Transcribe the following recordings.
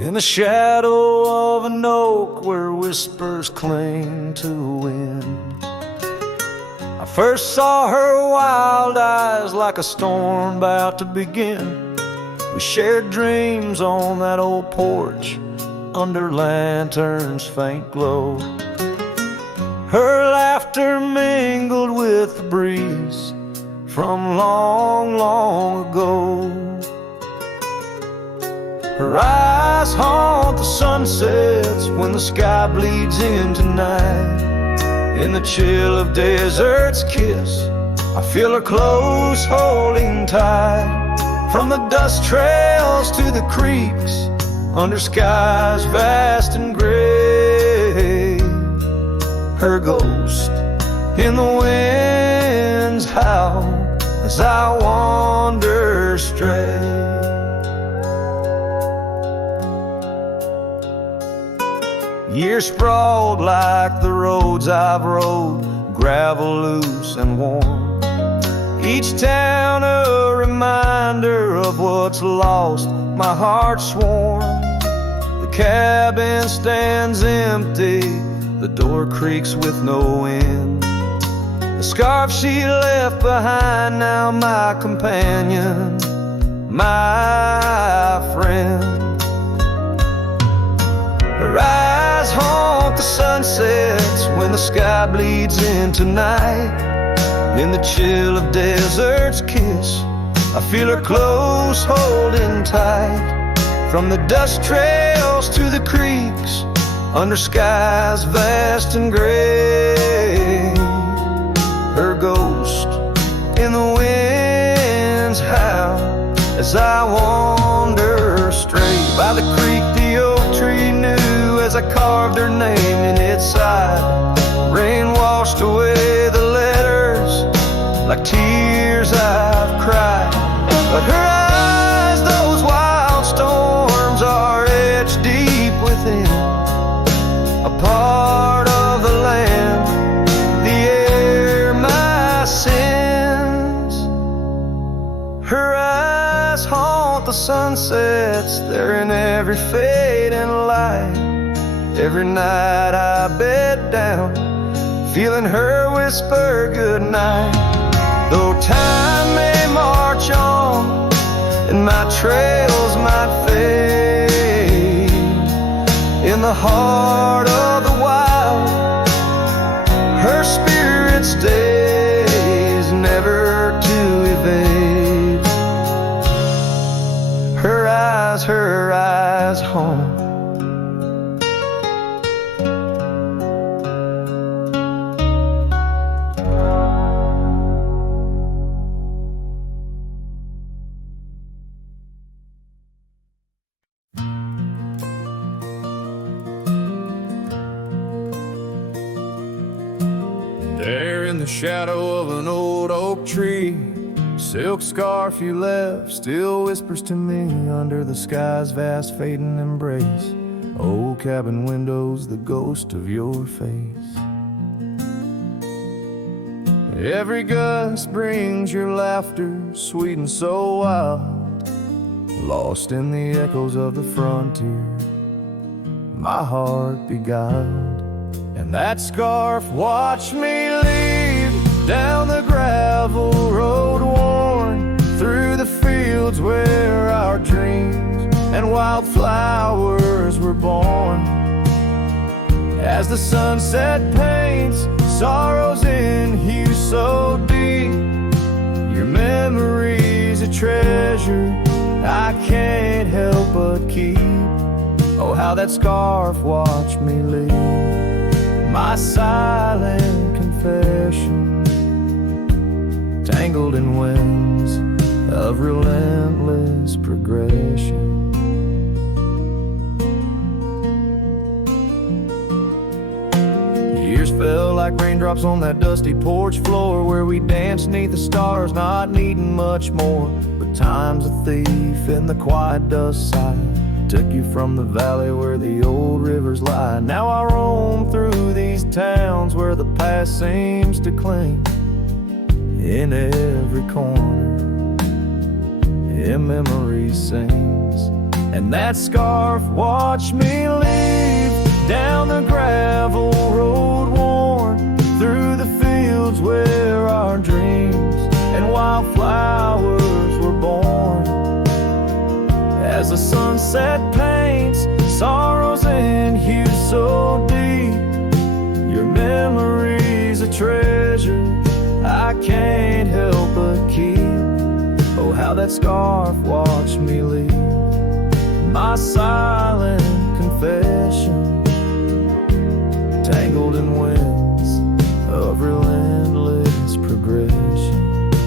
In the shadow of an oak where whispers cling to the wind, I first saw her wild eyes like a storm about to begin. We shared dreams on that old porch under lanterns' faint glow. Her laughter mingled with the breeze from long, long ago. Her eyes haunt the sunsets when the sky bleeds into night. In the chill of desert's kiss, I feel her close holding tight. From the dust trails to the creeks, under skies vast and gray, her ghost in the winds howl as I wander stray. Years sprawled like the roads I've rode, gravel loose and warm. Each town a reminder of what's lost, my heart sworn. The cabin stands empty, the door creaks with no end. The scarf she left behind, now my companion, my friend. Her eyes haunt the sunsets when the sky bleeds into night. In the chill of desert's kiss, I feel her close holding tight. From the dust trails to the creeks, under skies vast and gray, her ghost in the winds howl as I wander straight. By the creek the oak tree knew as I carved her name in its side. Rain washed away the letters like tears I've cried. But her eyes, those wild storms, are etched deep within, a part of the land, the air, my sins. Her eyes haunt the sunsets, they're in every fading light. Every night I bed down, feeling her whisper goodnight. Though time may march on and my trails might fade, in the heart of the wild, her spirit stays, never to evade. Her eyes haunt. There in the shadow of an old oak tree, silk scarf you left still whispers to me under the sky's vast fading embrace. Old cabin windows, the ghost of your face. Every gust brings your laughter, sweet and so wild, lost in the echoes of the frontier, my heart beguiled. And that scarf watched me leave down the gravel road worn, through the fields where our dreams and wildflowers were born. As the sunset paints sorrows in hue so deep, your memory's a treasure I can't help but keep. Oh, how that scarf watched me leave, my silent confession, tangled in winds of relentless progression. Years fell like raindrops on that dusty porch floor, where we danced neath the stars, not needing much more. But time's a thief in the quiet dust side, took you from the valley where the old rivers lie. Now I roam through these towns where the past seems to cling. In every corner, in memory sings And that scarf watched me leave down the gravel road worn, through the fields where our dreams and wildflowers were born. As the sunset paints sorrows and hues so deep, your memory's a treasure I can't help but keep. Oh, how that scarf watched me leave, my silent confession, tangled in winds of relentless progression.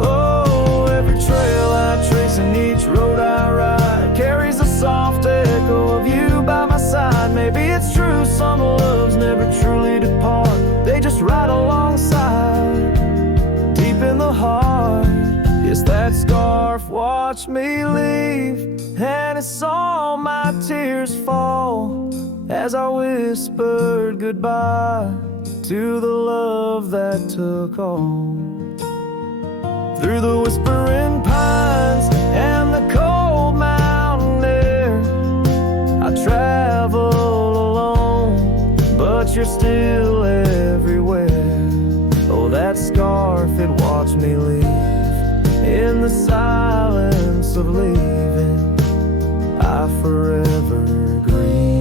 Oh, every trail I trace and each road I ride carries a soft echo of you by my side. Maybe it's true, some loves never truly depart, they just ride alongside, deep in the heart. Yes, that scarf watched me leave, and it saw my tears fall as I whispered goodbye to the love that took all. Through the whispering pines and the cold mountain air, I travel alone, but you're still everywhere. Oh, that scarf, it watched me leave in the silence of leaving, I forever grieve.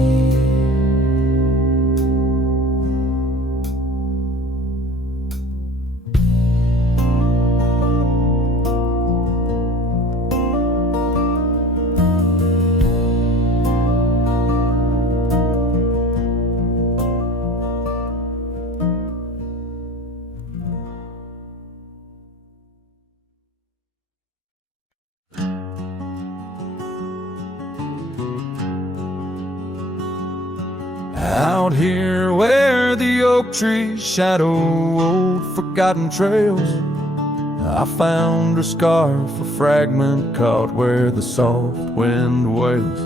Out here where the oak trees shadow old forgotten trails, I found a scarf, a fragment caught where the soft wind wails.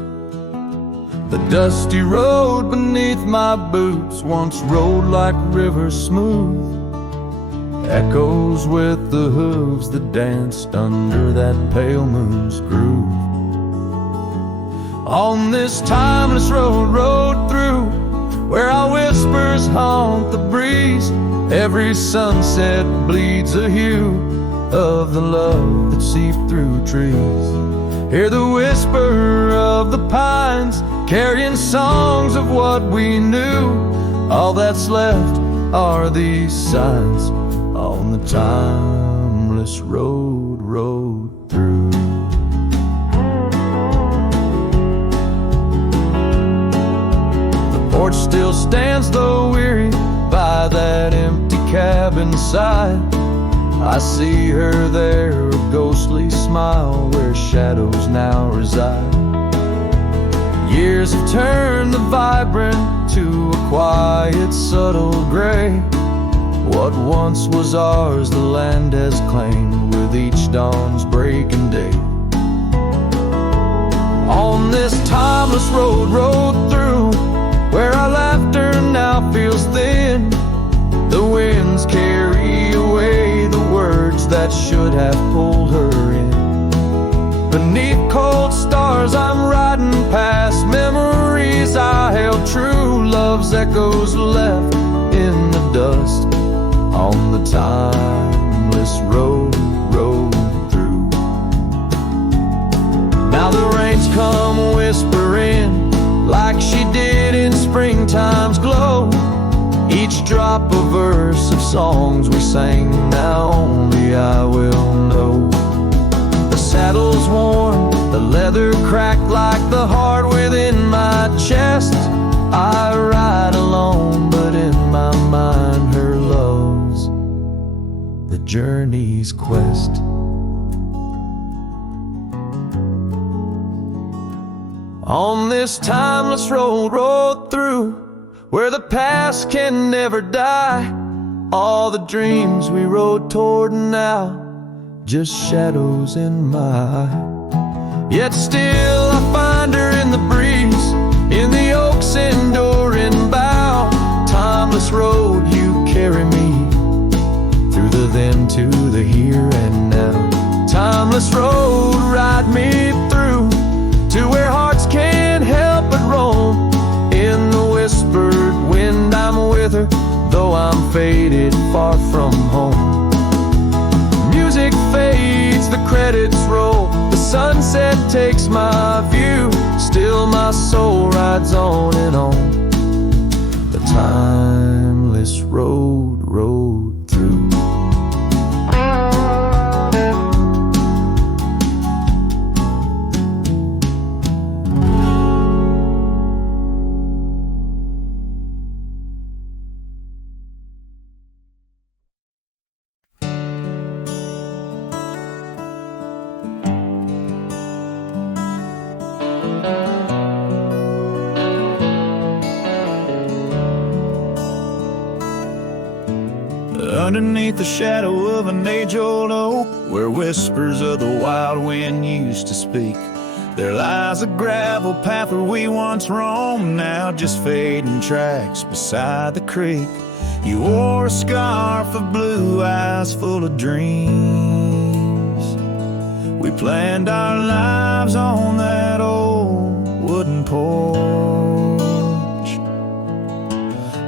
The dusty road beneath my boots once rolled like rivers smooth, echoes with the hooves that danced under that pale moon's groove. On this timeless road, rode through, where our whispers haunt the breeze, every sunset bleeds a hue of the love that seeped through trees. Hear the whisper of the pines, carrying songs of what we knew. All that's left are these signs on the timeless road, rode through. Porch still stands though weary by that empty cabin side. I see her there, a ghostly smile where shadows now reside. Years have turned the vibrant to a quiet, subtle gray. What once was ours, the land has claimed with each dawn's breaking day. On this timeless road, rode through, where our laughter now feels thin. The winds carry away the words that should have pulled her in. Beneath cold stars I'm riding past memories I held true. Love's echoes left in the dust on the timeless road, rode through. Now the rains come whispering like she did in springtime's glow. Each drop a verse of songs we sang, now only I will know. The saddle's worn, the leather cracked like the heart within my chest. I ride alone, but in my mind her love's the journey's quest. On this timeless road, rode through, where the past can never die. All the dreams we rode toward now, just shadows in my eye. Yet still I find her in the breeze, in the oak's enduring bough. Timeless road, you carry me through the then to the here and now. Timeless road, ride me through, I'm faded, far from home. Music fades, the credits roll, the sunset takes my view. Still my soul rides on and on, the timeless road through. Underneath the shadow of an age-old oak, where whispers of the wild wind used to speak, there lies a gravel path where we once roamed, now just fading tracks beside the creek. You wore a scarf of blue eyes full of dreams. We planned our lives on that old wooden porch,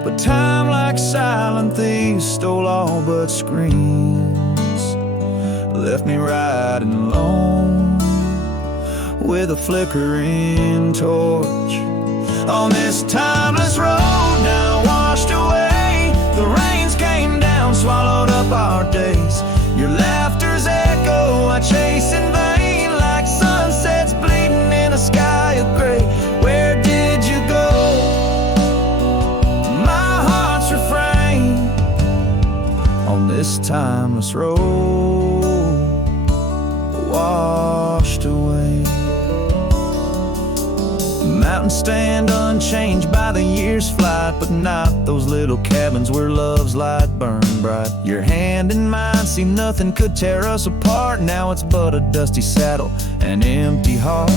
but time, like silent thieves, stole all but screams. Left me riding alone with a flickering torch on this timeless road, now washed away. The rains came down, swallowed up our days. Your laughter's echo I chase in vain, like sunsets bleeding in a sky of gray. Where did you go? On this timeless road, washed away. Mountains stand unchanged by the year's flight, but not those little cabins where love's light burned bright. Your hand in mine, see nothing could tear us apart. Now it's but a dusty saddle, an empty heart.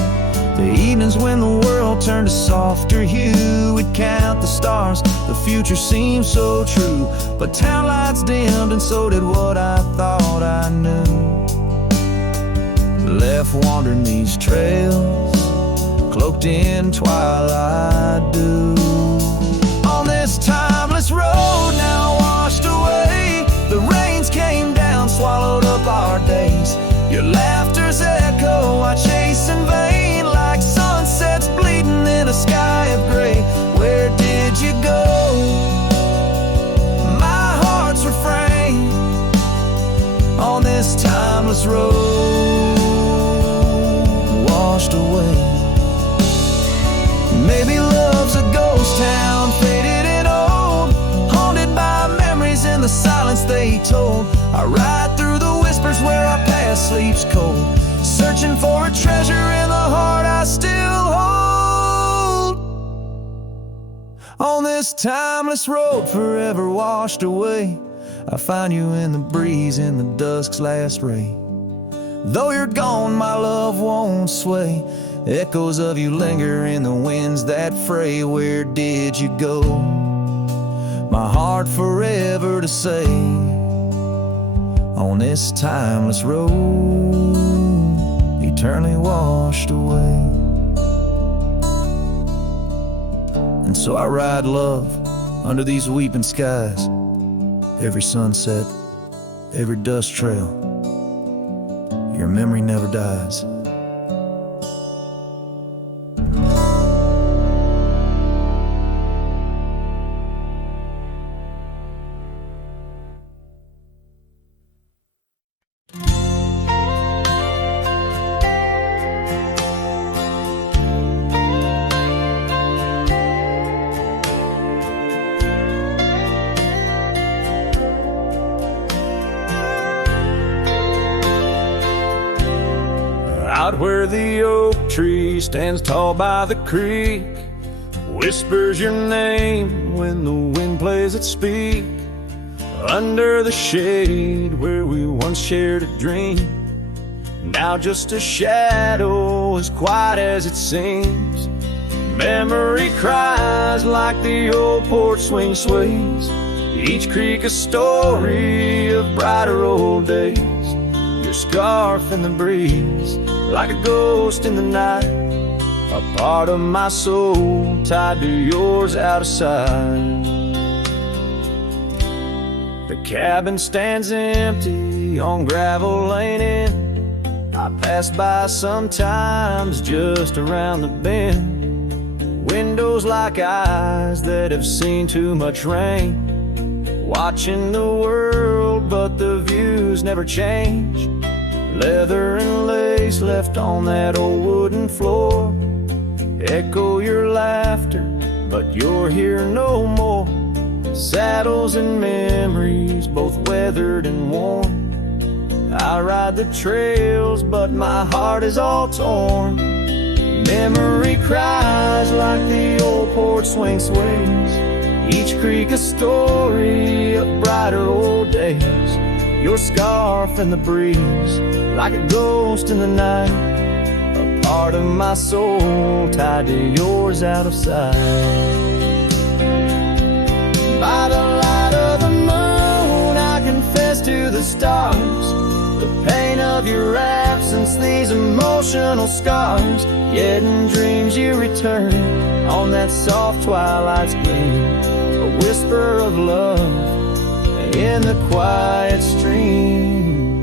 The evenings when the world turned a softer hue, we'd count the stars, the future seemed so true. But town lights dimmed and so did what I thought I knew. Left wandering these trails, cloaked in twilight dew. On this timeless road, now washed away. The rains came down, swallowed up our days. Your laughter's echo I chase in vain, like sunsets bleeding in a sky of gray. Where did you go? My heart's refrain on this timeless road, washed away. Maybe love's a ghost town, faded and old, haunted by memories in the silence they told. I ride through the whispers where our past sleeps cold, searching for a treasure in the heart I still hold. On this timeless road, forever washed away, I find you in the breeze in the dusk's last ray. Though you're gone, my love won't sway. Echoes of you linger in the winds that fray. Where did you go? My heart forever to say. On this timeless road, eternally washed away. And so I ride love under these weeping skies. Every sunset, every dust trail, your memory never dies. Out where the oak tree stands tall by the creek, whispers your name when the wind plays its speak. Under the shade where we once shared a dream, now just a shadow as quiet as it seems. Memory cries like the old porch swing sways, each creak a story of brighter old days. Your scarf in the breeze, like a ghost in the night, a part of my soul tied to yours out of sight. The cabin stands empty on gravel lane in. I pass by sometimes just around the bend. Windows like eyes that have seen too much rain. Watching the world, but the views never change. Leather and lace left on that old wooden floor. Echo your laughter, but you're here no more. Saddles and memories, both weathered and worn. I ride the trails, but my heart is all torn. Memory cries like the old porch swing sways. Each creek a story of brighter old days. Your scarf in the breeze, like a ghost in the night. A part of my soul tied to yours out of sight. By the light of the moon, I confess to the stars the pain of your absence, these emotional scars. Yet in dreams you return on that soft twilight's gleam, a whisper of love in the quiet stream.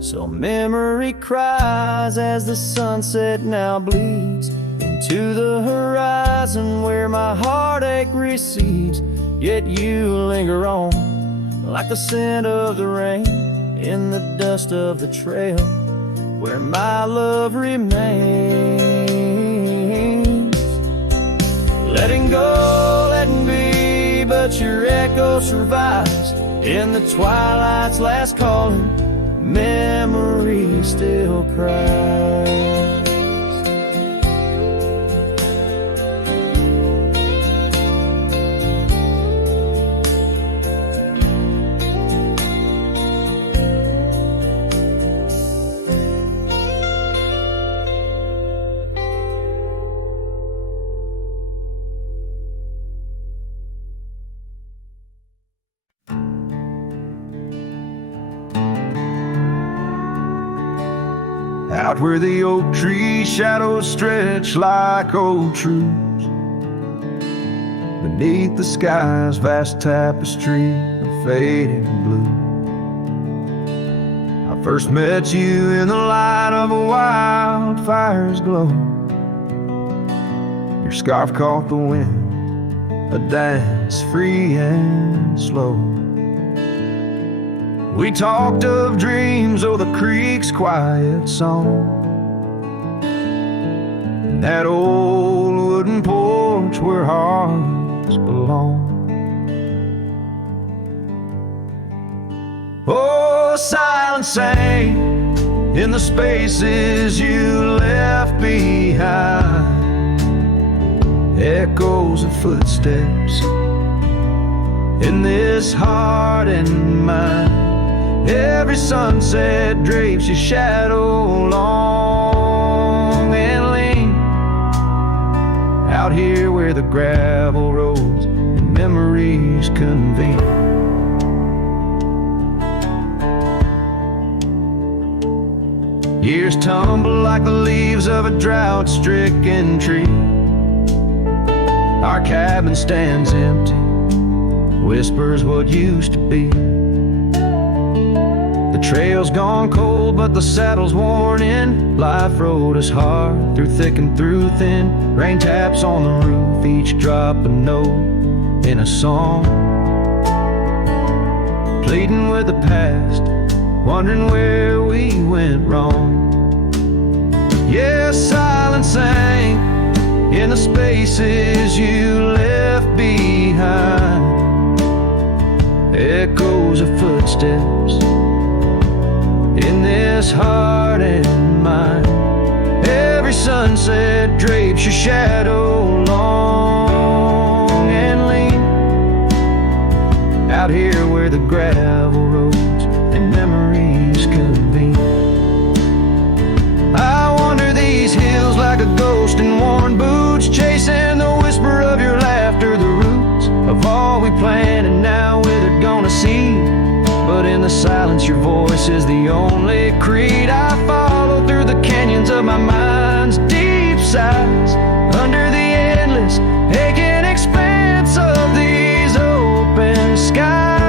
So memory cries as the sunset now bleeds into the horizon where my heartache recedes. Yet you linger on like the scent of the rain in the dust of the trail where my love remains. Letting go, letting be, but your echo survives in the twilight's last calling. Memory still cries. Out where the oak tree shadows stretch like old truths, beneath the sky's vast tapestry of faded blue. I first met you in the light of a wildfire's glow. Your scarf caught the wind, a dance free and slow. We talked of dreams, oh, the creek's quiet song, and that old wooden porch where hearts belong. Oh, silence sang in the spaces you left behind, echoes of footsteps in this heart and mind. Every sunset drapes your shadow long and lean, out here where the gravel rolls and memories convene. Years tumble like the leaves of a drought-stricken tree. Our cabin stands empty, whispers what used to be. The trail's gone cold, but the saddle's worn in. Life rode us hard, through thick and through thin. Rain taps on the roof, each drop a note in a song. Pleading with the past, wondering where we went wrong. Yeah, silence sang in the spaces you left behind, echoes of footsteps in this heart and mind. Every sunset drapes your shadow long and lean, out here where the gravel roads and memories convene. I wander these hills like a ghost in worn boots, chasing the whisper of your laughter, the roots of all we planned and now withered gonna see. But in the silence your voice is the only creed I follow through the canyons of my mind's deep sighs, under the endless aching expanse of these open skies.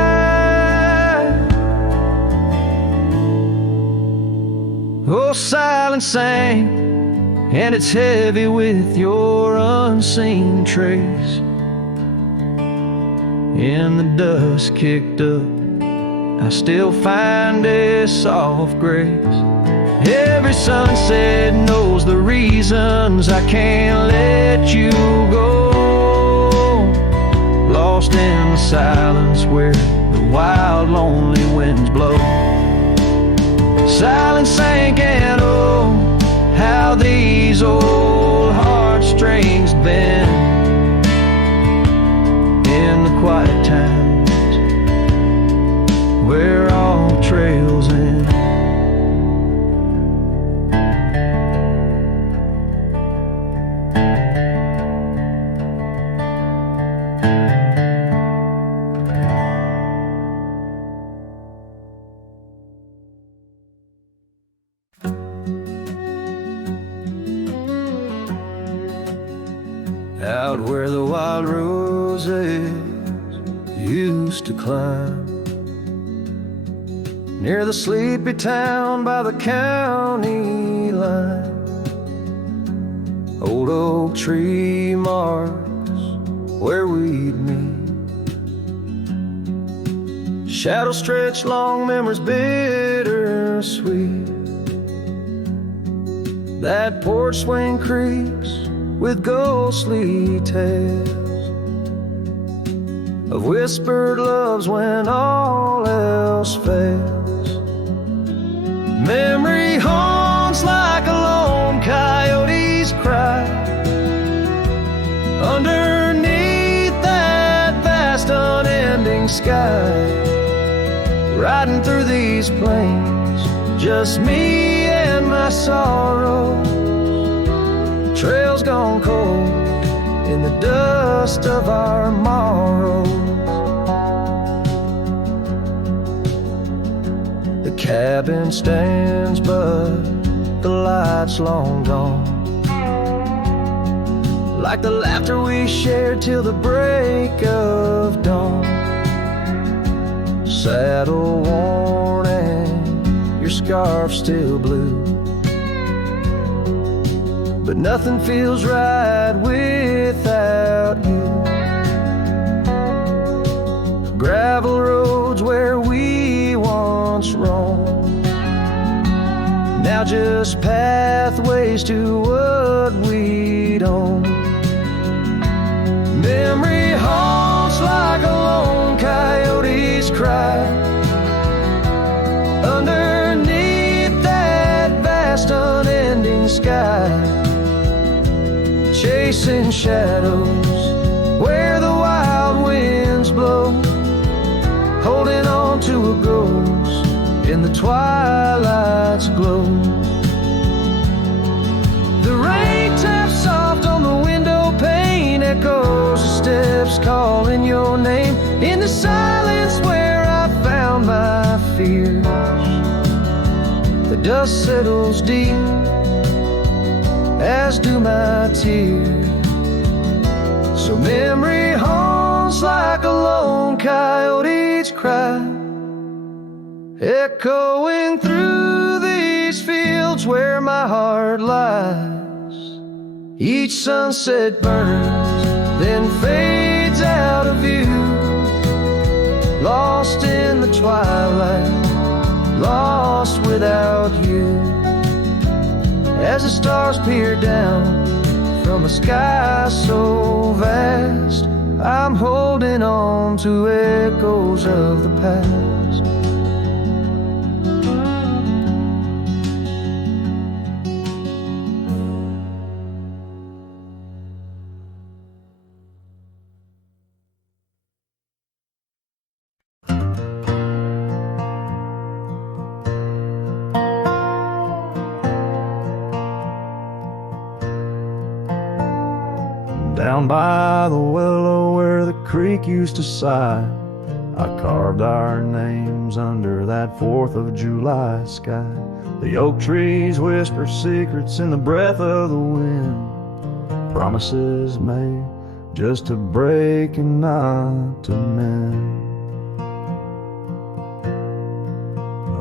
Oh, silence sang, and it's heavy with your unseen trace. In the dust kicked up, I still find a soft grace. Every sunset knows the reasons I can't let you go. Lost in the silence where the wild, lonely winds blow. Silence sank and oh, how these old heartstrings bend. In the quiet times where all trails end. Out where the wild roses used to climb, near the sleepy town by the county line. Old oak tree marks where we'd meet. Shadows stretch long, memories bittersweet. That porch swing creaks with ghostly tales of whispered loves when all else fails. Memory haunts like a lone coyote's cry underneath that vast unending sky. Riding through these plains, just me and my sorrow. Trails gone cold in the dust of our morrows. The cabin stands but the light's long gone, like the laughter we shared till the break of dawn. Saddle worn and your scarf still blue, but nothing feels right without you. Gravel roads where we once roamed, now just pathways to what we'd own. Memory haunts like a lone coyote's cry underneath that vast unending sky. Chasing shadows where the wild winds blow, holding on to a ghost in the twilight's glow. The rain taps soft on the window pane, echoes of steps calling your name. In the silence where I found my fears, the dust settles deep, as do my tears. So memory haunts like a lone coyote's cry, echoing through these fields where my heart lies. Each sunset burns, then fades out of view, lost in the twilight, lost without you. As the stars peer down from a sky so vast, I'm holding on to echoes of the past. Down by the willow where the creek used to sigh, I carved our names under that 4th of July sky. The oak trees whisper secrets in the breath of the wind, promises made just to break and not to mend.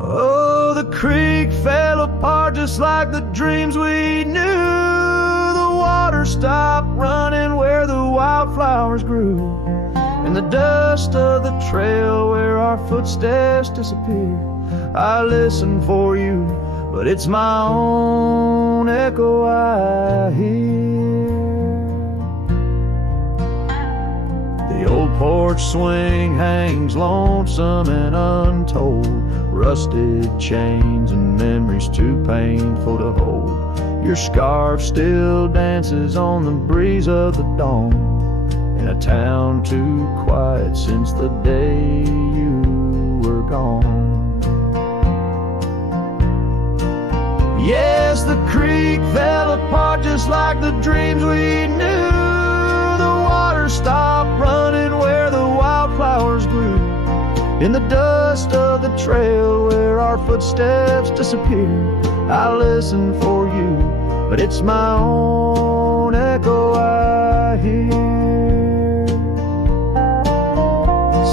Oh, the creek fell apart just like the dreams we knew. The water stopped running where the wildflowers grew. In the dust of the trail where our footsteps disappear, I listen for you, but it's my own echo I hear. The old porch swing hangs lonesome and untold, rusted chains and memories too painful to hold. Your scarf still dances on the breeze of the dawn, in a town too quiet since the day you were gone. Yes, the creek fell apart just like the dreams we knew. The water stopped running where the wildflowers grew. In the dust of the trail where our footsteps disappear, I listen for you, but it's my own echo I hear.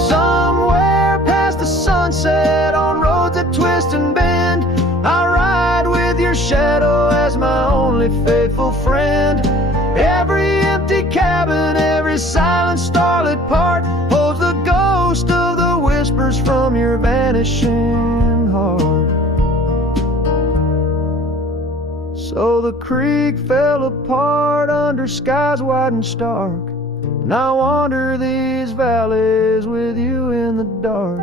Somewhere past the sunset on roads that twist and bend, I ride with your shadow as my only faithful friend. Every empty cabin, every silent starlit part holds the ghost of the whispers from your vanishing heart. So the creek fell apart under skies wide and stark, and I wander these valleys with you in the dark.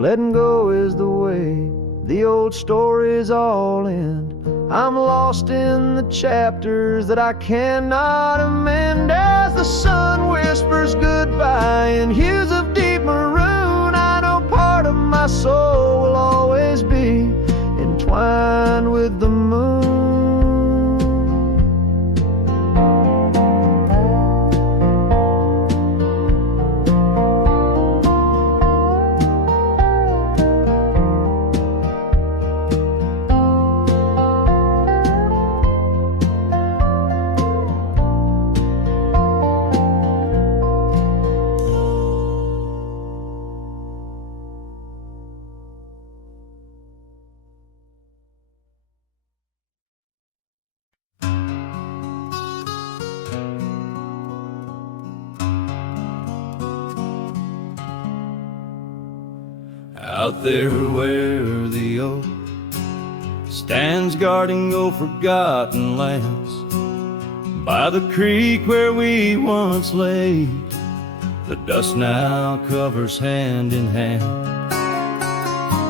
Letting go is the way the old stories all end. I'm lost in the chapters that I cannot amend. As the sun whispers goodbye in hues of deep maroon, I know part of my soul will always be entwined with the moon. Out there where the oak stands guarding old forgotten lands, by the creek where we once lay, the dust now covers hand in hand.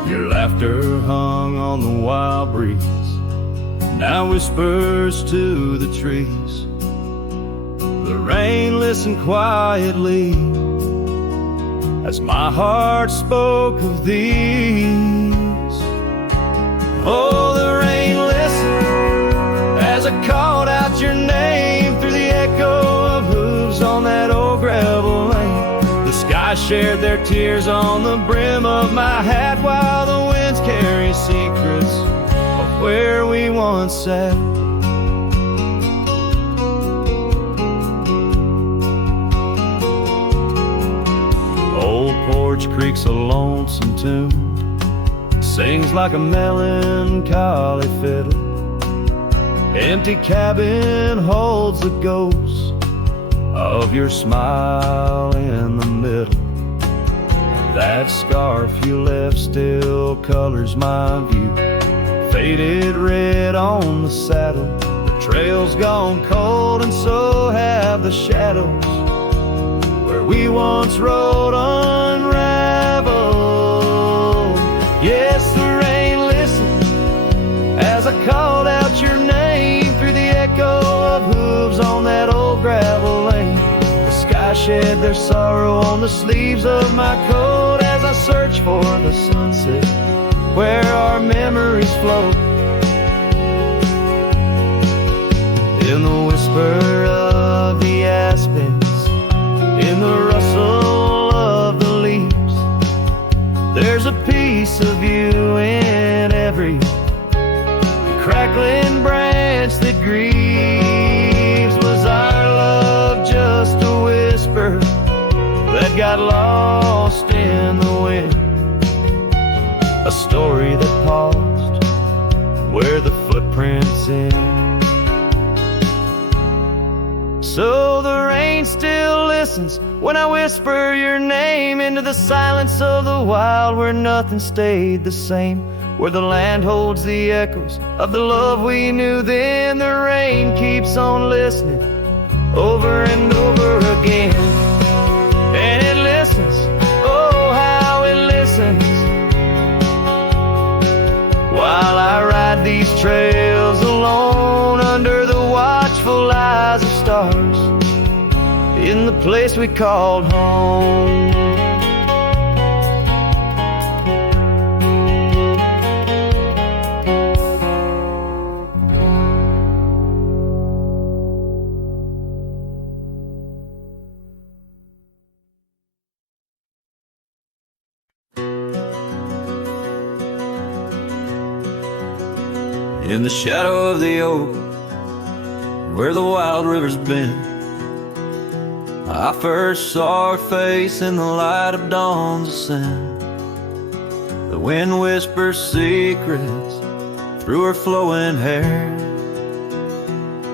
Your laughter hung on the wild breeze, now whispers to the trees. The rain listened quietly as my heart spoke of these. Oh, the rain listened as I called out your name through the echo of hooves on that old gravel lane. The sky shared their tears on the brim of my hat, while the winds carry secrets of where we once sat. Old Porch Creek's a lonesome tune, sings like a melancholy fiddle. Empty cabin holds the ghost of your smile in the middle. That scarf you left still colors my view, faded red on the saddle. The trail's gone cold and so have the shadows where we once rode unraveled. Yes, the rain listened as I called out your name through the echo of hooves on that old gravel lane. The sky shed their sorrow on the sleeves of my coat as I search for the sunset where our memories float. In the whisper of the aspens, in the rustle of the leaves, there's a piece of you in every crackling branch that grieves. Was our love just a whisper that got lost in the wind? A story memory that paused where the footprints end. So the rain still listens when I whisper your name into the silence of the wild, where nothing stayed the same, where the land holds the echoes of the love we knew then. The rain keeps on listening over and over again, and it listens, oh how it listens, while I ride these trails alone under the watchful eyes of stars in the place we called home. In the shadow of the oak, where the wild river's been, I first saw her face in the light of dawn's ascent. The wind whispers secrets through her flowing hair,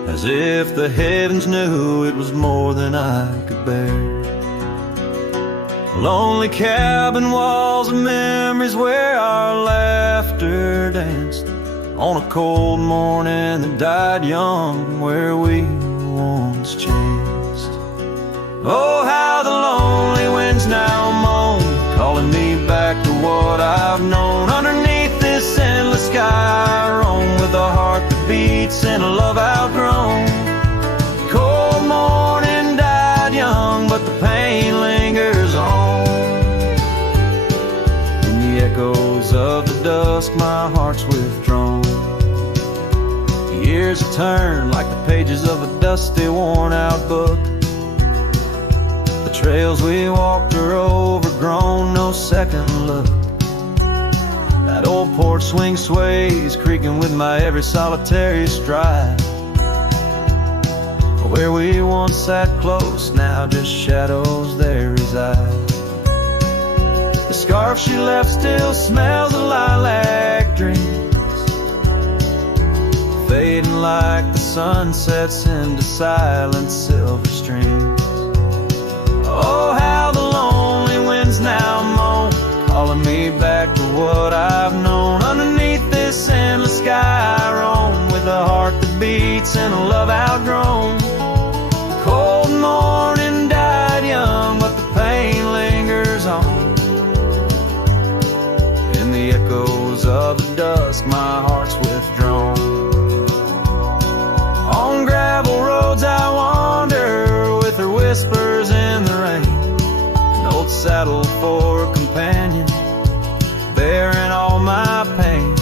as if the heavens knew it was more than I could bear. Lonely cabin walls of memories where our laughter danced on a cold morning that died young, where we once chanced. Oh, how the lonely winds now moan, calling me back to what I've known. Underneath this endless sky I roam, with a heart that beats and a love outgrown. Cold morning died young, but the pain lingers on. In the echoes of the dusk my heart's withdrawn. The years have turned like the pages of a dusty worn out book. The trails we walked are overgrown, no second look. That old porch swing sways, creaking with my every solitary stride. Where we once sat close, now just shadows there reside. The scarf she left still smells of lilac dreams, fading like the sun sets into silent silver streams. Oh, how the lonely winds now moan, calling me back to what I've known. Underneath this endless sky I roam, with a heart that beats and a love outgrown. Cold morning died young, but the pain lingers on. In the echoes of the dusk my heart's withdrawn. On gravel roads I wander, with her whispers in the rain. An old saddle for a companion, bearing all my pain.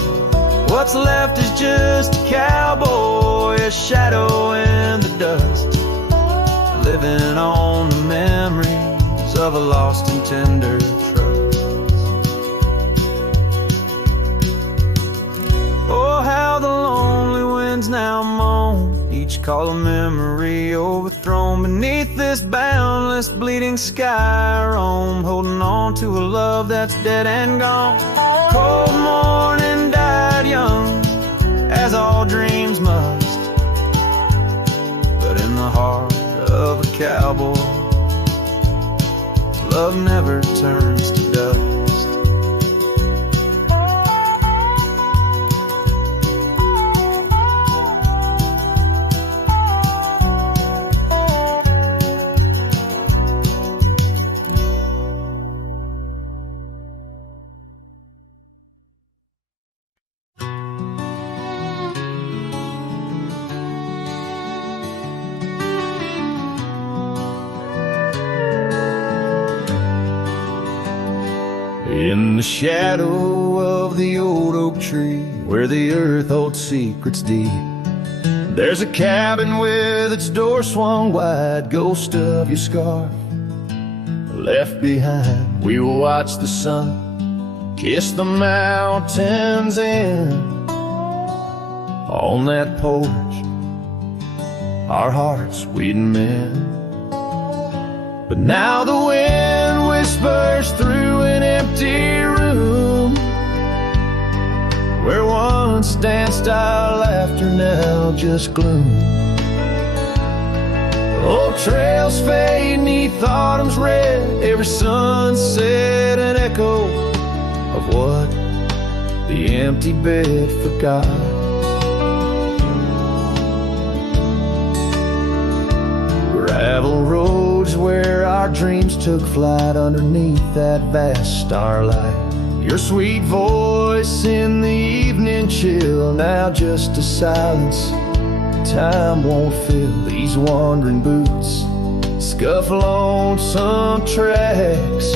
What's left is just a cowboy, a shadow in the dust, living on the memories of a lost and tender trust. Oh, how the lonely winds now moan, each call a memory overthrown. Beneath this boundless bleeding sky I roam, holding on to a love that's dead and gone. Cold morning died young, as all dreams must, but in the heart of a cowboy, love never turns to dust. In the shadow of the old oak tree, where the earth holds secrets deep, there's a cabin with its door swung wide, ghost of your scarf left behind. We will watch the sun kiss the mountains in. On that porch, our hearts we'd mend. But now the wind whispers through an empty room, once danced our laughter, now just gloom. Old trails fade neath autumn's red, every sunset an echo of what the empty bed forgot. Gravel roads where our dreams took flight underneath that vast starlight. Your sweet voice in the evening chill, now just a silence time won't fill. These wandering boots scuff lonesome tracks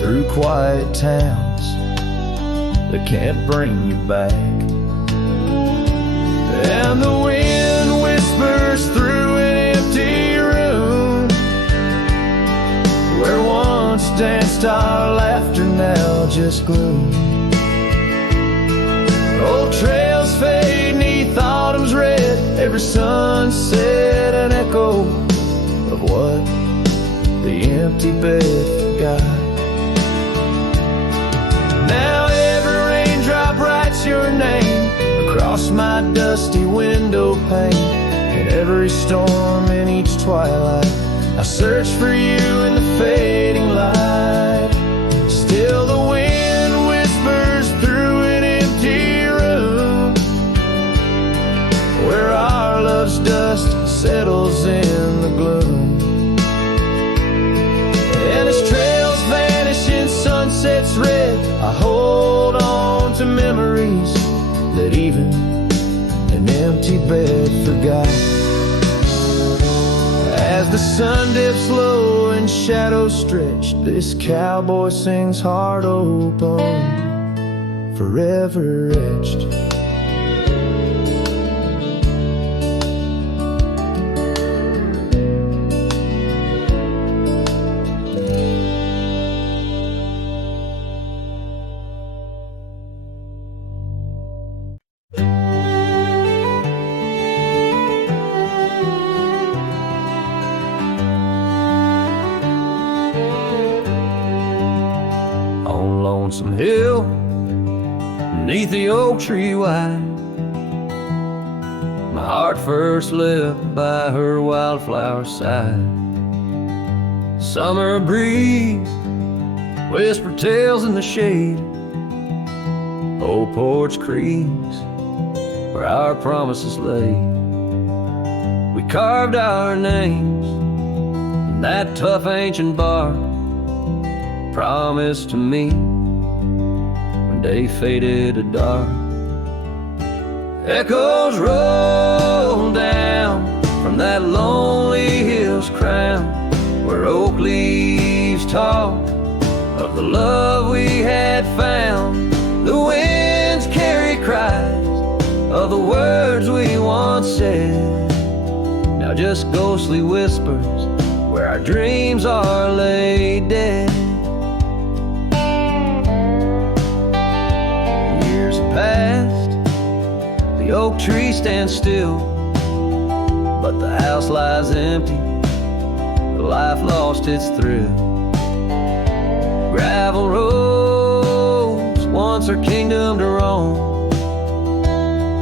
through quiet towns that can't bring you back. And the wind whispers through an empty room where once danced our laughter, now just gloom. Old trails fade neath autumn's red, every sunset an echo of what the empty bed forgot. Now every raindrop writes your name across my dusty window pane. In every storm, in each twilight, I search for you in the fading light. Still the wind whispers through an empty room where our love's dust settles in the gloom. And as trails vanish in sunsets red, I hold on to memories that even an empty bed forgot. As the sun dips low and shadows stretch, this cowboy sings heart open, forever etched. Lonesome hill, beneath the oak tree wide, my heart first left by her wildflower side. Summer breeze, whisper tales in the shade, old porch creaks where our promises lay. We carved our names in that tough ancient bark, promised to me day faded to dark. Echoes roll down from that lonely hill's crown, where oak leaves talk of the love we had found. The winds carry cries of the words we once said, now just ghostly whispers where our dreams are laid dead. Past, the oak tree stands still, but the house lies empty, life lost its thrill. Gravel roads, once our kingdom to roam,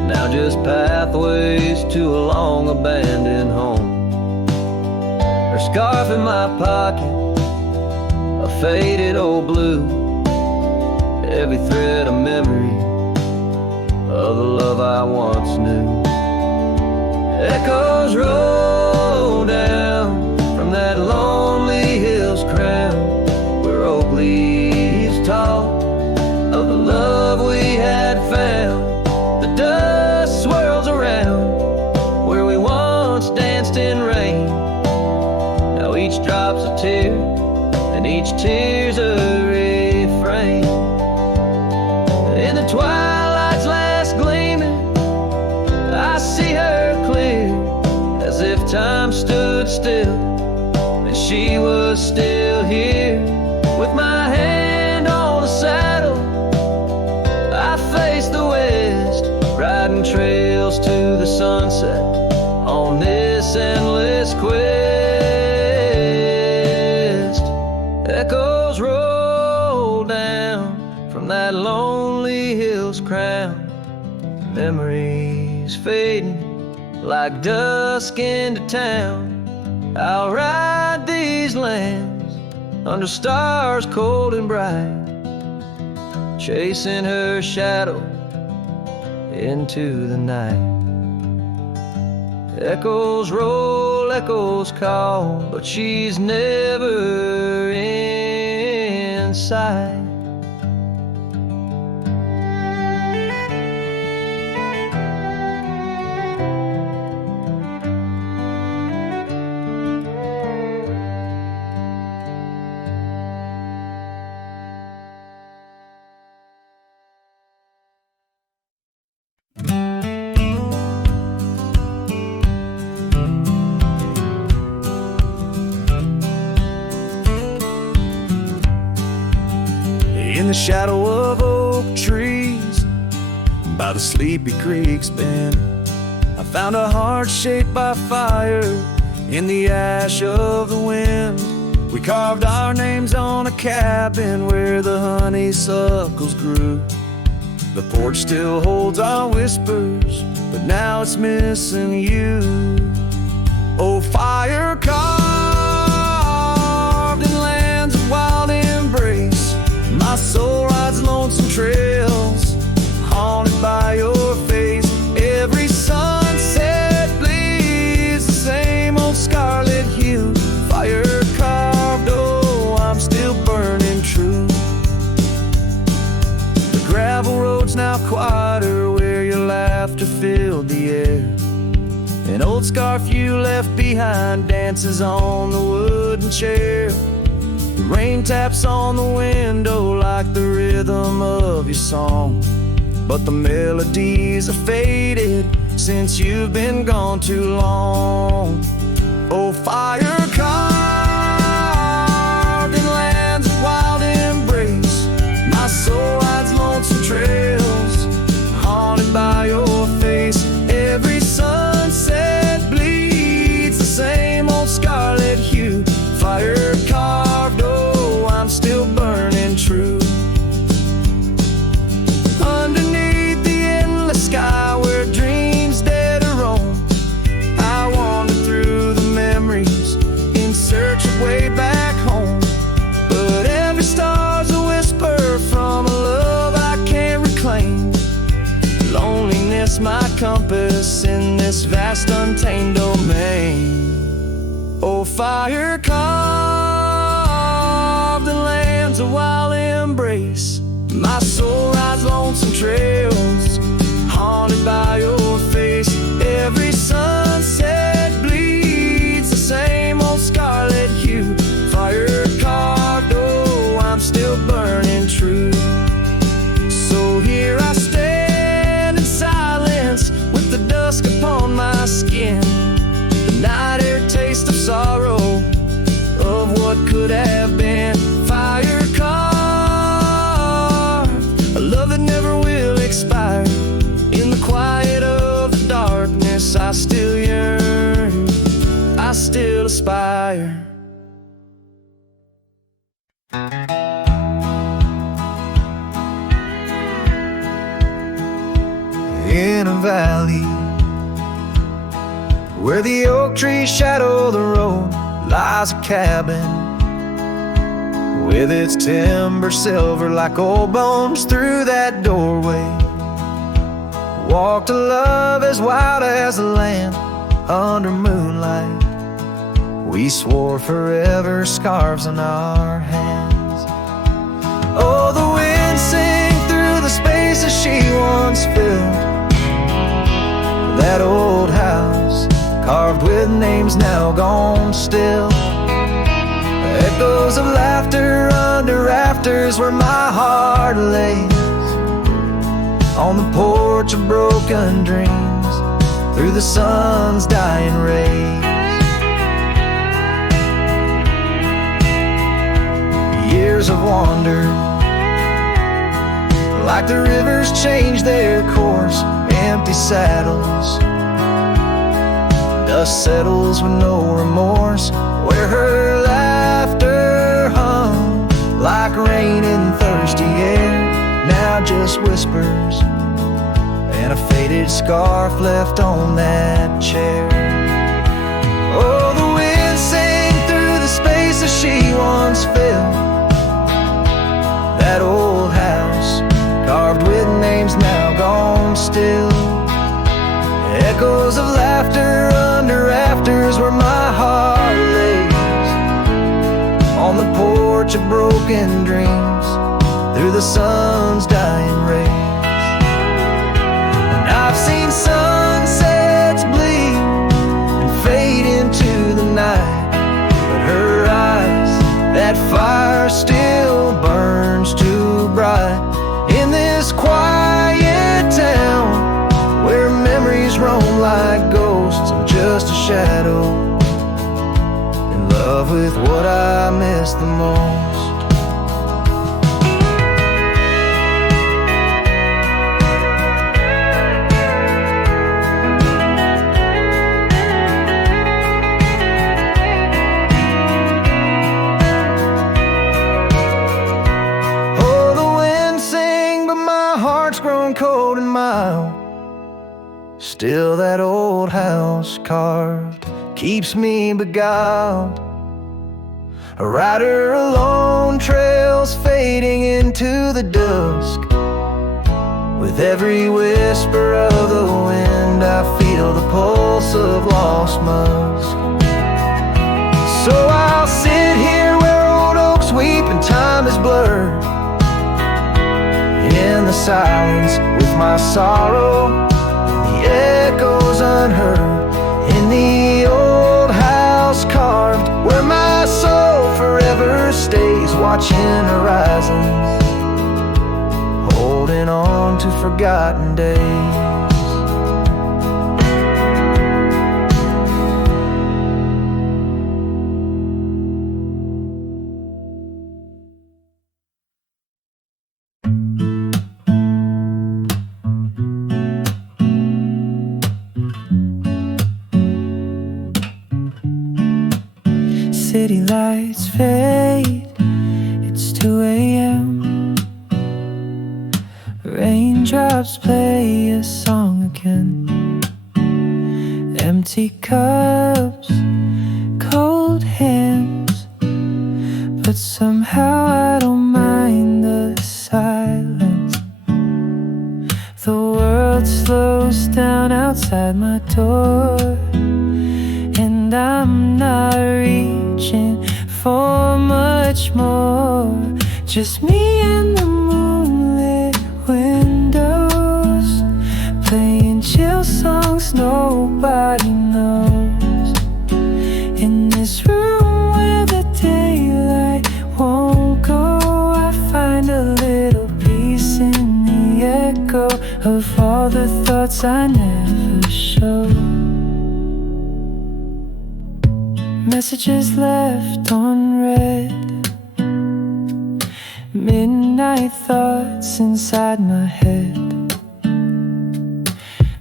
now just pathways to a long abandoned home. Her scarf in my pocket, a faded old blue, every thread a memory of the love I once knew. Echoes roll down from that lonely hill's crown, where oak leaves talk of the love we had found. The dust swirls around where we once danced in rain. Now each drop's a tear, and each tear's a refrain. In the twilight's last gleaming, I see her clear, as if time stood still and she was still here. With my hand on the saddle, I face the west, riding trails to the sunset on this endless quest. Echoes roll down from that lonely hill's crown, Memories fading like dusk into town. I'll ride these lands under stars cold and bright, chasing her shadow into the night. Echoes roll, echoes call, but she's never in sight. In the shadow of oak trees by the sleepy creek's bend, I found a heart shaped by fire in the ash of the wind. We carved our names on a cabin where the honeysuckles grew. The porch still holds our whispers, but now it's missing you. Oh, fire carved in lands of wild embrace, my soul rides lonesome trails, haunted by your face. Every sunset bleeds the same old scarlet hue. Fire carved, oh, I'm still burning true. The gravel road's now quieter where your laughter filled the air. An old scarf you left behind dances on the wooden chair. The rain taps on the window like the rhythm of your song, but the melodies are faded since you've been gone too long. Oh, fire carved in lands of wild embrace, my soul rides lonesome trails, haunted by your face. Every sunset bleeds the same old scarlet hue. Fire carved, oh, I'm still burning true. Underneath the endless sky where dreams dare to roam, I wander through the memories in search of way back home. But every star's a whisper from a love I can't reclaim. Loneliness my compass in this vast untamed domain. Oh, fire carved in lands of wild embrace, my soul rides lonesome trails, haunted by your face. Every sunset bleeds the same old scarlet hue. Fire carved, oh, I'm still burning true. So here I stand in silence with the dusk upon my skin, the night air taste of sorrow of what could have been. Fire carved, a love that never will expire. In the quiet of the darkness I still yearn, I still aspire. In a valley where the oak trees shadow the road lies a cabin with its timber silver like old bones. Through that doorway walked a love as wild as the land under moonlight. We swore forever, scarves in our hands. Oh, the wind sang through the spaces she once filled. That old house carved with names now gone still. Echoes of laughter under rafters where my heart lays, on the porch of broken dreams through the sun's dying rays. Years have wandered like the rivers change their course. Empty saddles, dust settles with no remorse, where her laughter hung like rain in thirsty air. Now just whispers, and and a faded scarf left on that chair. Oh, the wind sang through the spaces she once filled. That old house, carved with names now gone still. Echoes of laughter under rafters where my heart lays. On the porch of broken dreams through the sun's dying rays. And I've seen sunsets bleed and fade into the night, but her eyes, that fire still burns too bright. In this quiet town where memories roam like ghosts, I'm just a shadow, in love with what I miss the most. Oh, the wind sang, but my heart's grown cold and mild. Still that old house carved keeps me beguiled. A rider alone, trails fading into the dusk. With every whisper of the wind, I feel the pulse of lost musk. So I'll sit here where old oaks weep and time is blurred, in the silence with my sorrow, the echoes unheard. In the old house carved where my soul forever stays, watching horizons, holding on to forgotten days. City lights fade, it's 2 a.m. Raindrops play a song again. Empty cups, cold hands, but somehow I don't mind the silence. The world slows down outside my door, and I'm not reaching for much more. Just me and the moonlit windows, playing chill songs nobody knows. In this room where the daylight won't go, I find a little peace in the echo of all the thoughts I never showed. Messages left unread, midnight thoughts inside my head.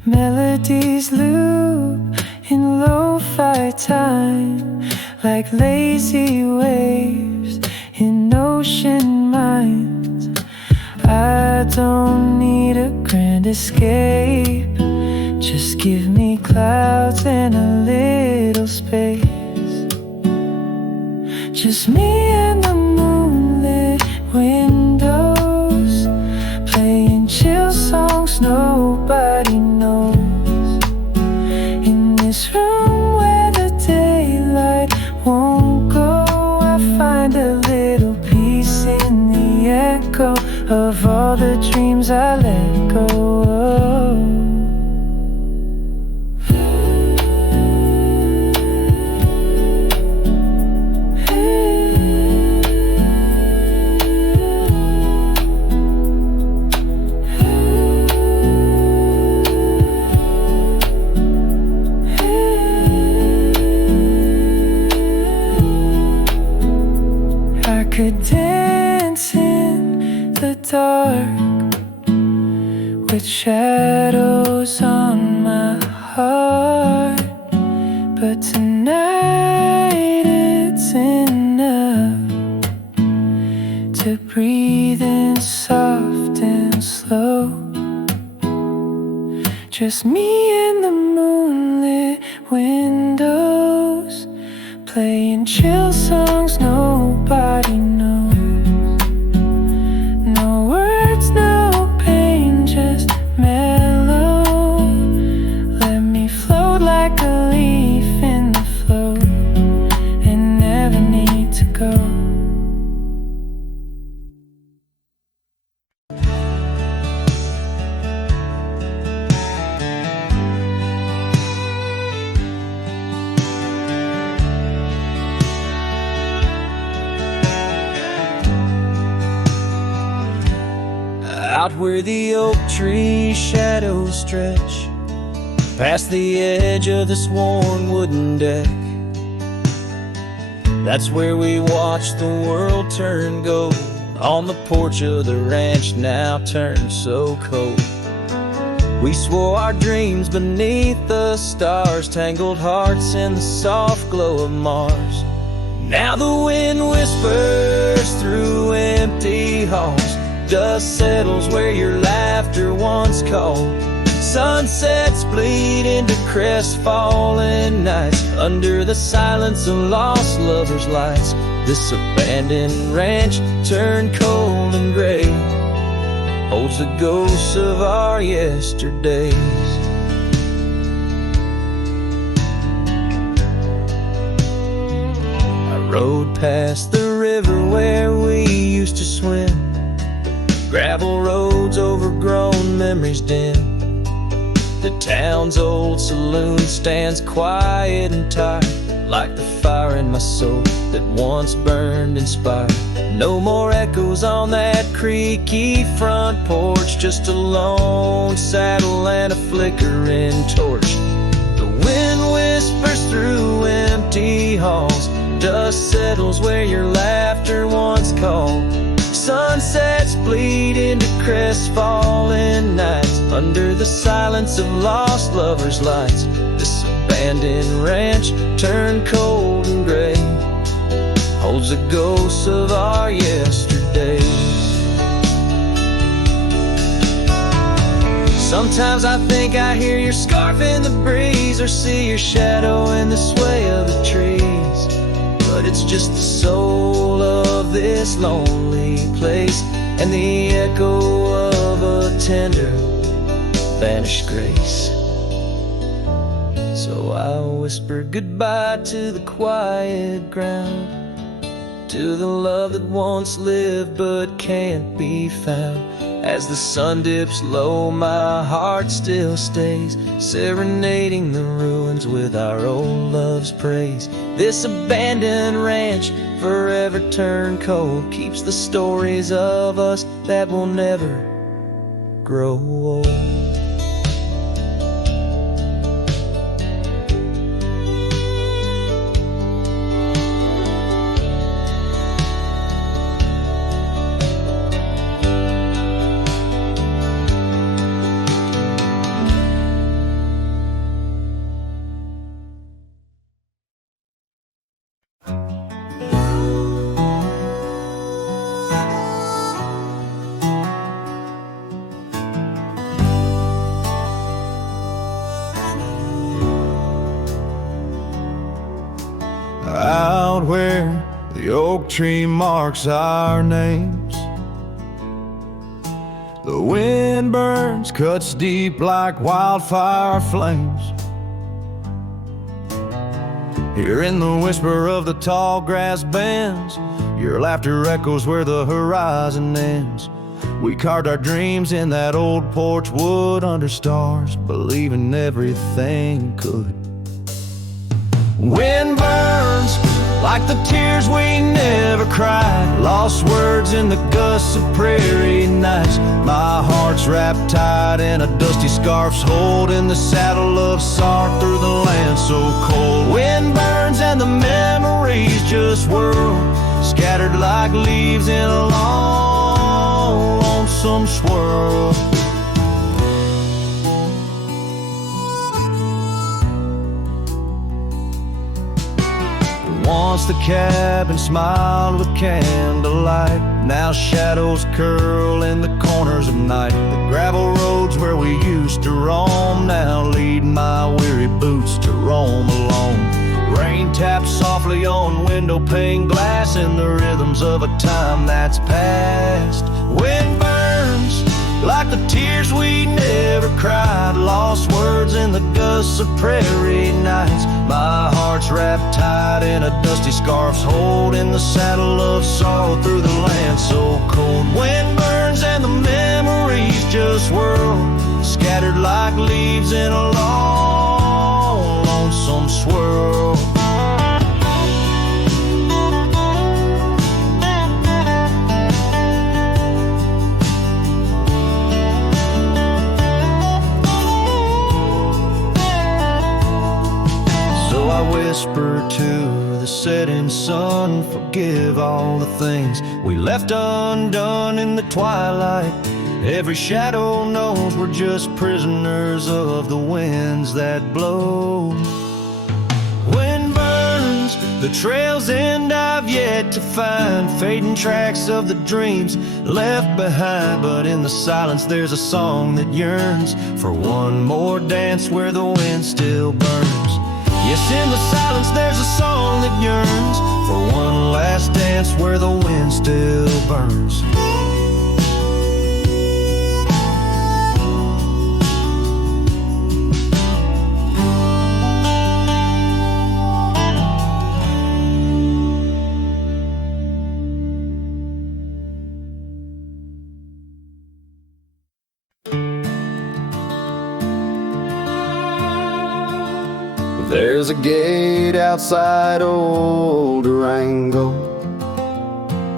Melodies loop in lo-fi time, like lazy waves in ocean minds. I don't need a grand escape, just give me clouds and a little space. Just me and the moonlit windows, playing chill songs nobody knows. In this room where the daylight won't go, I find a little peace in the echo of all the dreams I let go of. Could dance in the dark with shadows on my heart, but tonight it's enough to breathe in soft and slow. Just me and the moonlit windows, playing chill songs nobody knows. No words, no pain, just mellow. Let me float like a leaf in the flow and never need to go. Out where the oak tree shadows stretch, past the edge of this worn wooden deck. That's where we watch the world turn gold, on the porch of the ranch now turned so cold. We swore our dreams beneath the stars, tangled hearts in the soft glow of Mars. Now the wind whispers through empty halls, dust settles where your laughter once called. Sunsets bleed into crestfallen nights, under the silence of lost lovers' lights. This abandoned ranch turned cold and gray holds the ghosts of our yesterdays. I rode past the river where we used to swim, gravel roads overgrown, memories dim. The town's old saloon stands quiet and tired, like the fire in my soul that once burned inspired. No more echoes on that creaky front porch, just a lone saddle and a flickering torch. The wind whispers through empty halls, dust settles where your laughter once called. Sunsets bleed into crestfallen nights, under the silence of lost lovers' lights. This abandoned ranch turned cold and gray holds the ghosts of our yesterdays. Sometimes I think I hear your scarf in the breeze, or see your shadow in the sway of the trees. But it's just the soul of this lonely place, and the echo of a tender vanished grace. So I whisper goodbye to the quiet ground, to the love that once lived but can't be found. As the sun dips low, my heart still stays, serenading the ruins with our old love's praise. This abandoned ranch, forever turned cold, keeps the stories of us that will never grow old. Out where the oak tree marks our names, the wind burns, cuts deep like wildfire flames. Hearing the whisper of the tall grass bends, your laughter echoes where the horizon ends. We carved our dreams in that old porch wood under stars, believing everything could. Wind burns like the tears we never cried, lost words in the gusts of prairie nights. My heart's wrapped tight in a dusty scarf's hold, in the saddle of sorrow through the land so cold. Wind burns and the memories just whirl, scattered like leaves in a long, lonesome swirl. Once the cabin smiled with candlelight, now shadows curl in the corners of night. The gravel roads where we used to roam now boots to roam alone. Rain taps softly on window pane glass in the rhythms of a time that's past. Wind burns like the tears we never cried, lost words in the gusts of prairie nights. My heart's wrapped tight in a dusty scarf's hold, in the saddle of sorrow through the land so cold. Wind burns and the memories just swirl, scattered like leaves in a long, lonesome swirl. I whisper to the setting sun, forgive all the things we left undone in the twilight. Every shadow knows we're just prisoners of the winds that blow. Wind burns, the trails end I've yet to find, fading tracks of the dreams left behind. But in the silence there's a song that yearns for one more dance where the wind still burns. Yes, in the silence there's a song that yearns for one last dance where the wind still burns. There's a gate outside old Durango,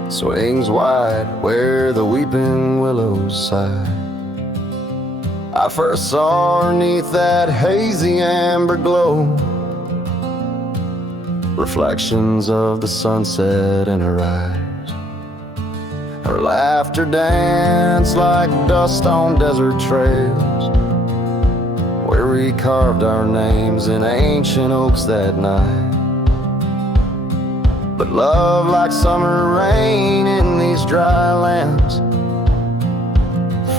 swings wide where the weeping willows sigh. I first saw her neath that hazy amber glow, reflections of the sunset in her eyes. Her laughter danced like dust on desert trails, where we carved our names in ancient oaks that night. But love, like summer rain in these dry lands,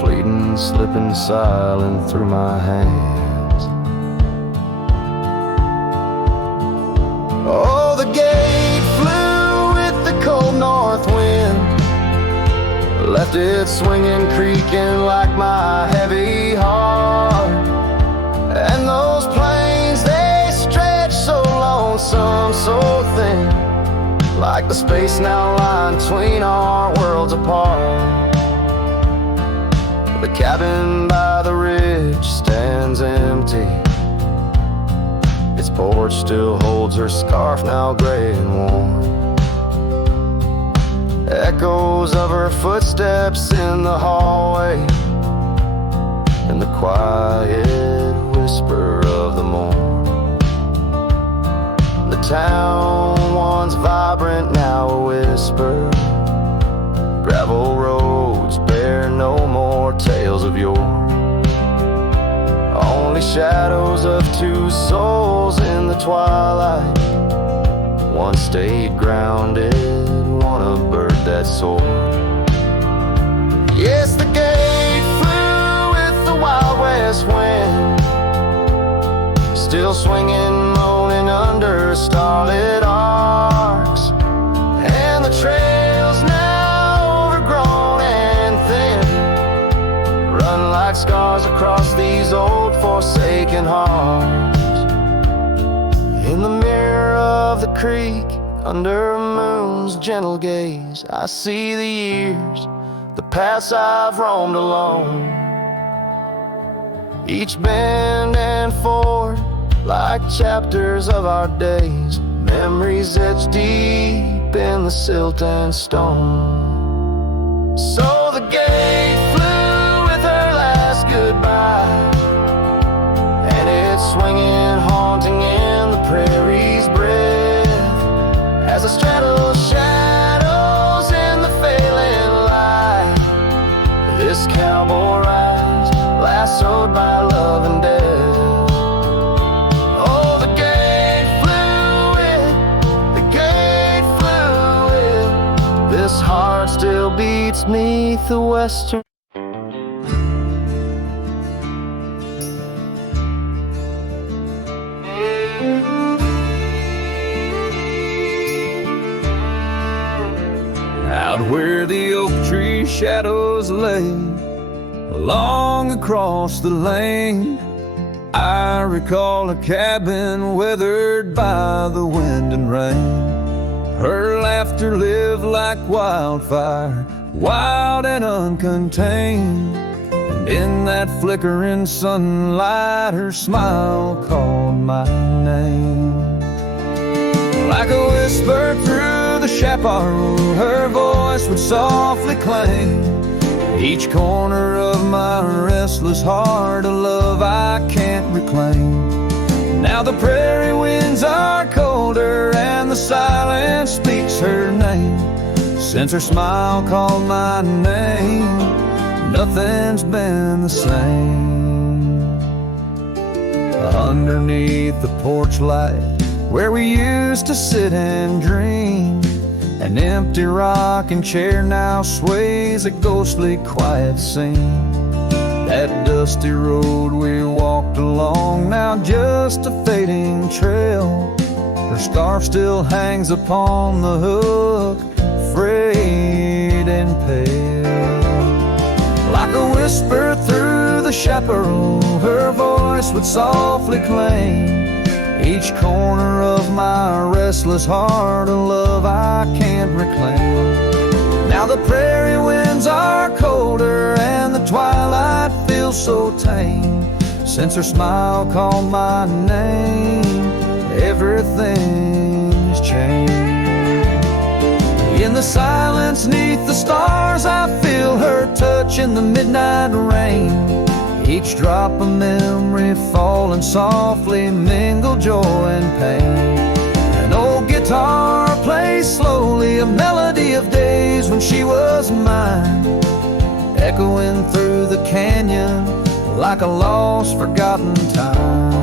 fleeting, slipping silent through my hands. Oh, the gate flew with the cold north wind, left it swinging, creaking like my heavy heart. And those plains, they stretch so lonesome, so thin, like the space now lying between our worlds apart. The cabin by the ridge stands empty, its porch still holds her scarf, now gray and warm. Echoes of her footsteps in the hallway, and the quiet whisper of the morn. The town once vibrant, now a whisper. Gravel roads bear no more tales of yore, only shadows of two souls in the twilight. One stayed grounded, one a bird that soared. Yes, the gate flew with the Wild West wind, still swinging, moaning under starlit arcs. And the trails now overgrown and thin, run like scars across these old forsaken hearts. In the mirror of the creek, under a moon's gentle gaze, I see the years, the paths I've roamed alone, each bend and ford like chapters of our days, memories etched deep in the silt and stone. So the gate flew with her last goodbye, and it's swinging, haunting in the prairie's breath, as I straddle shadows in the failing light. This cowboy rides, lassoed by love and death. This heart still beats neath the western. shadows lay along across the lane. I recall a cabin weathered by the wind and rain. Her laughter lived like wildfire, wild and uncontained. And in that flickering sunlight, her smile called my name. Like a whisper through the chaparral, her voice would softly clang. Each corner of my restless heart, a love I can't reclaim. Now the prairie winds are colder and the silence speaks her name. Since her smile called my name, nothing's been the same. Underneath the porch light where we used to sit and dream, an empty rocking chair now sways a ghostly quiet scene. That dusty road we walked along, now just a fading trail. Her scarf still hangs upon the hook, frayed and pale. Like a whisper through the chaparral, her voice would softly claim. Each corner of my restless heart, a love I can't reclaim. Now the prairie winds are colder and the twilight feels so tame. Since her smile called my name, everything's changed. In the silence neath the stars, I feel her touch in the midnight rain. Each drop of memory falling softly mingle joy and pain. An old guitar plays slowly a melody of days when she was mine, echoing through the canyon like a lost forgotten time.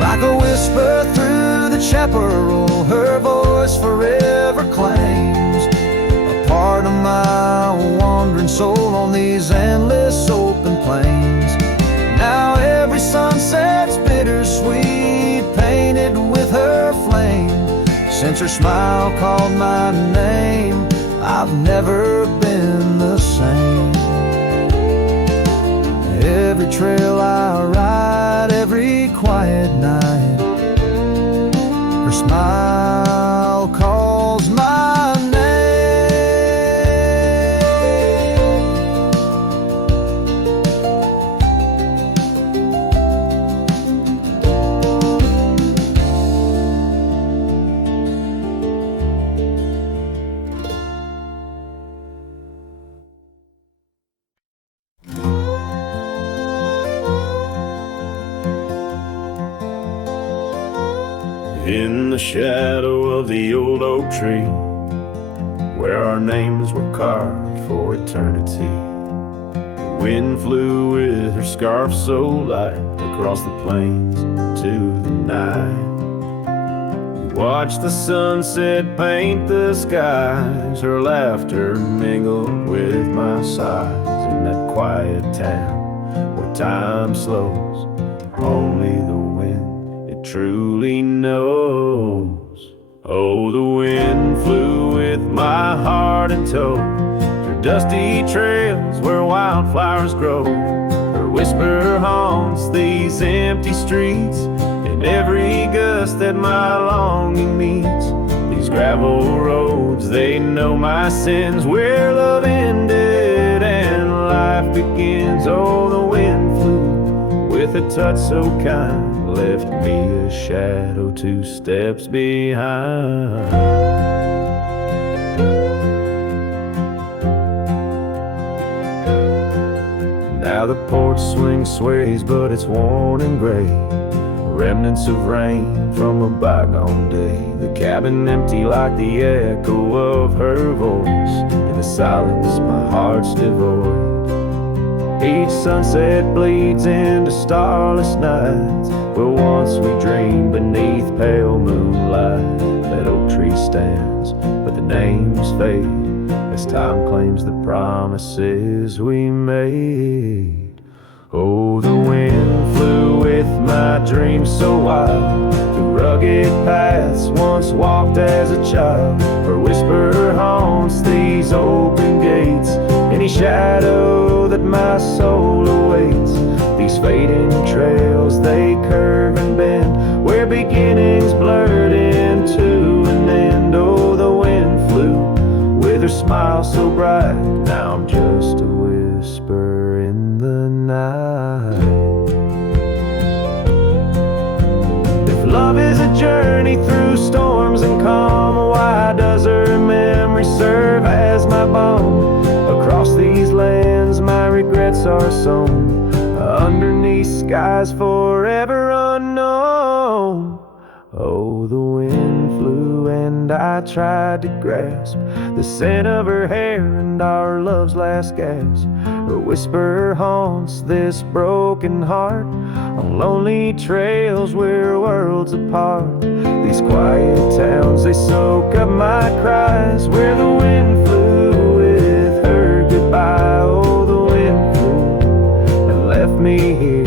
Like a whisper through the chaparral, her voice forever claims a part of my wandering soul on these endless open plains. Now every sunset's bittersweet, painted with her flame. Since her smile called my name, I've never been the same. Every trail I ride, every quiet night, her smile calls my name. In the shadow of the old oak tree, where our names were carved for eternity, the wind flew with her scarf so light across the plains to the night. We watched the sunset paint the skies, her laughter mingled with my sighs. In that quiet town where time slows, only the wind truly knows. Oh, the wind flew with my heart in tow through dusty trails where wildflowers grow. Her whisper haunts these empty streets in every gust that my longing meets. These gravel roads, they know my sins, where love ended and life begins. Oh, the wind flew with a touch so kind, left me a shadow 2 steps behind. Now the porch swing sways, but it's worn and gray, remnants of rain from a bygone day. The cabin empty like the echo of her voice. In the silence my heart's devoid. Each sunset bleeds into starless nights, where once we dreamed beneath pale moonlight. That oak tree stands, but the names fade as time claims the promises we made. Oh, the wind flew with my dreams so wild, through rugged paths once walked as a child. Her whisper haunts these open gates, any shadow that my soul awaits. These fading trails, they curve and bend, where beginnings blurred into an end. Oh, the wind flew with her smile so bright, now I'm just a whisper in the night. If love is a journey through storms and calm, why does her memory serve as my balm? Across these lands my regrets are sown, underneath skies forever unknown. Oh, the wind flew and I tried to grasp the scent of her hair and our love's last gasp. Her whisper haunts this broken heart on lonely trails we're worlds apart. These quiet towns, they soak up my cries, where the wind flew with her goodbye. Oh, the wind flew and left me here